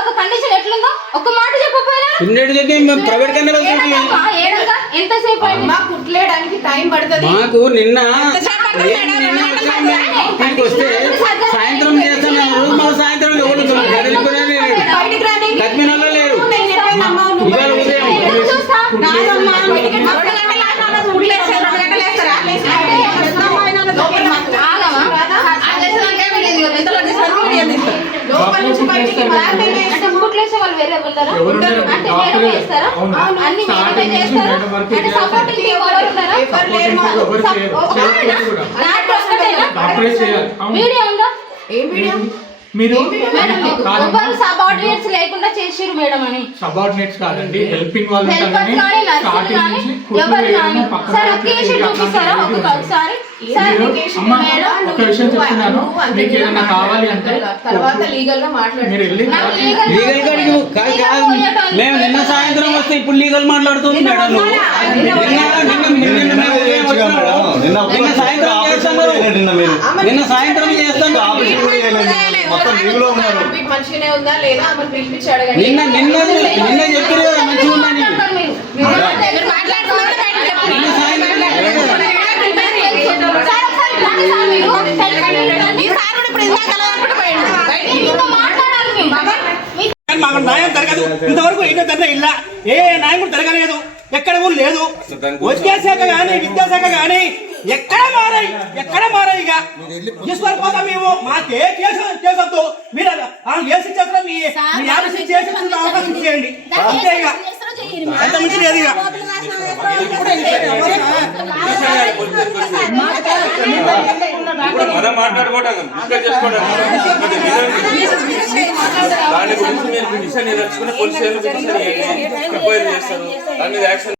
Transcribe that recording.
ఒక కండిషన్ ఎట్లుందో ఒక మాట చెప్పపోయినా ప్రైవేట్ కన్నా ఎంతసేపు కుట్లేయడానికి టైం పడుతుంది మాకు నిన్న వస్తే సాయంత్రం చేస్తాను సాయంత్రం కత్మినాలో లేరు ఇవాళ ఉదయం మీరు సబార్డినేట్స్ లేకుండా చేసిరు మేడం అని. సబార్డినేట్స్ కాదండి, హెల్పింగ్ వాళ్ళు ఉంటారని ఒక విషయం చెప్తున్నాను. మీకు ఏదైనా కావాలి అంటే తర్వాత లీగల్ గా మాట్లాడారు. మేము నిన్న సాయంత్రం వస్తే ఇప్పుడు లీగల్ మాట్లాడుతుంది మేడం. నిన్న సాయంత్రం చేస్తాను. మంచిగానే ఉందా లేదా పిలిపించాడు నిన్న నిన్న నిన్న చెప్పారు కదా మంచిగా ఉందని. మాకు న్యాయం జరగదు. ఇంతవరకు ఏదో జరిగిన ఇలా ఏ న్యాయం కూడా జరగలేదు, ఎక్కడ కూడా లేదు. విద్యాశాఖ కానీ విద్యాశాఖ కానీ ఎక్కడ మారాయి ఇక తీసుకొని పోతాం మేము. మాకే కేసొద్దు, మీరు కేసు ఇచ్చేస్తాం. మీ ఆఫీస్ చేసి అవకాశం చేయండి అంతే. ఇక అంత మించి లేదు. ఇక దాని గురించి మీరు విషయాన్ని తెలుసుకుని పోలీసులు చేస్తారు, దాని మీద యాక్షన్